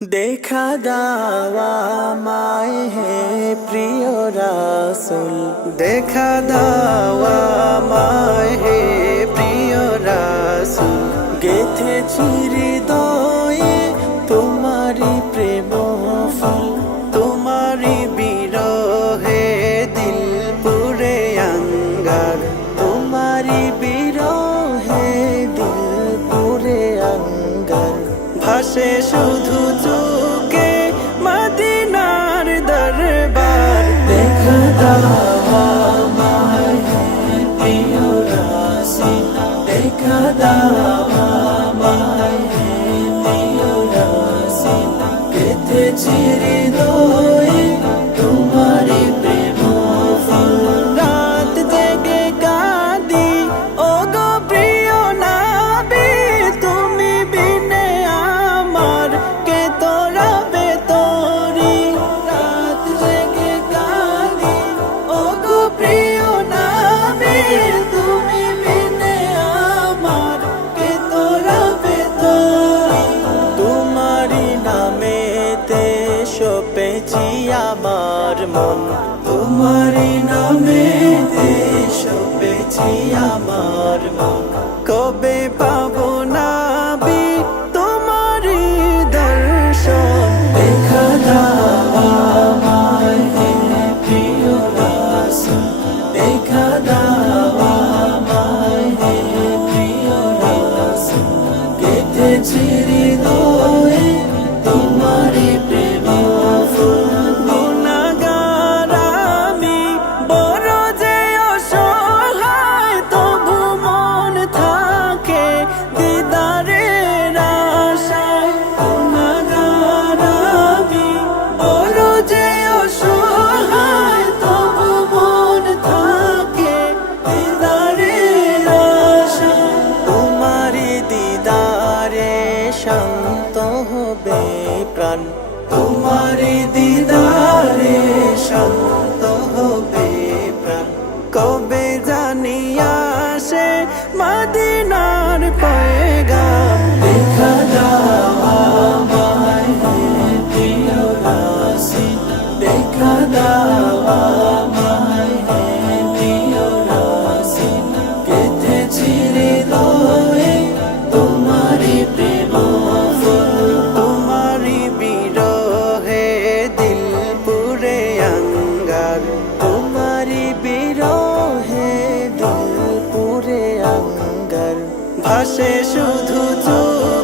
দেখা দাওয়া মায় হে প্রিয় রাসুল দেখা দাওয়া মায় হে প্রিয় রাসুল গেথে হৃদয়ে ভাসে শুধু চুকে মদিনার দরবার। দেখা দাওয়ায় প্রিয় রাসি দেখা দাওয়ায় প্রিয় রাসি কেটেছি হৃদয়ে মন। তোমারি নামেতে সপেছি আমার মন। কবে পাবো না তোমারি দর্শন? দেখা দাওয়ায় প্রিয় রাসূল। দেখা দাওয়ায় প্রিয় রাসূল। কেটেছি শান্ত হবে প্রাণ। তোমার দিদারে শান্ত হবে প্রাণ। কবে জানি আসে মাদিনার পয়গা দেখা দাও আমার দেখা দাও তোমারি বিরহে দল পুরে অঙ্গার ভাসে শুধু চোখ